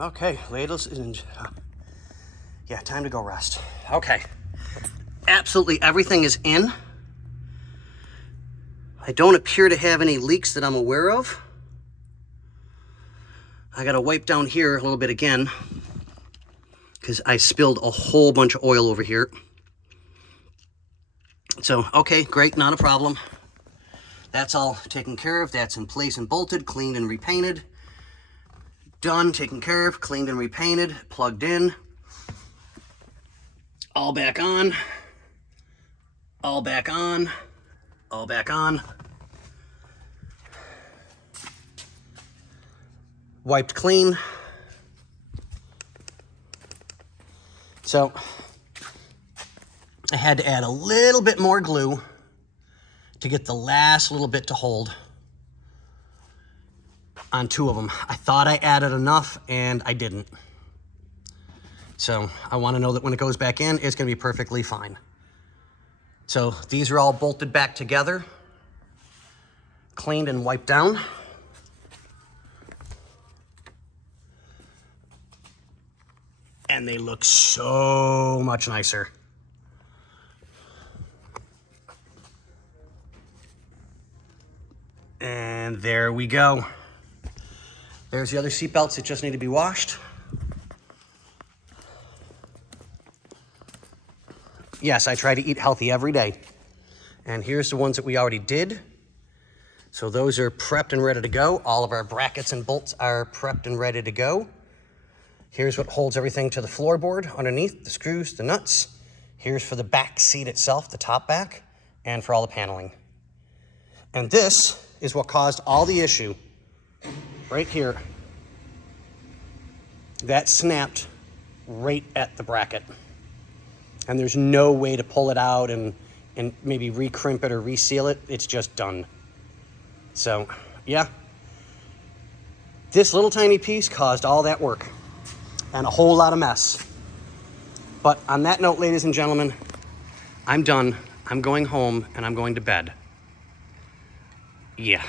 Okay, ladies and yeah, time to go rest. Okay, absolutely everything is in. I don't appear to have any leaks that I'm aware of. I gotta wipe down here a little bit again because I spilled a whole bunch of oil over here. So, okay, great, not a problem. That's all taken care of. That's in place and bolted, cleaned and repainted. Done, taken care of, cleaned and repainted, plugged in. All back on. All back on. All back on. Wiped clean. So I had to add a little bit more glue to get the last little bit to hold on two of them. I thought I added enough and I didn't. So I want to know that when it goes back in, it's going to be perfectly fine. So these are all bolted back together, cleaned and wiped down. And they look so much nicer. And there we go. There's the other seat belts that just need to be washed. Yes, I try to eat healthy every day. And here's the ones that we already did. So those are prepped and ready to go. All of our brackets and bolts are prepped and ready to go. Here's what holds everything to the floorboard underneath, the screws, the nuts. Here's for the back seat itself, the top back, and for all the paneling. And this is what caused all the issue. Right here. That snapped right at the bracket. And there's no way to pull it out and maybe recrimp it or reseal it. It's just done. So, yeah. This little tiny piece caused all that work and a whole lot of mess. But on that note, ladies and gentlemen, I'm done. I'm going home and I'm going to bed. Yeah.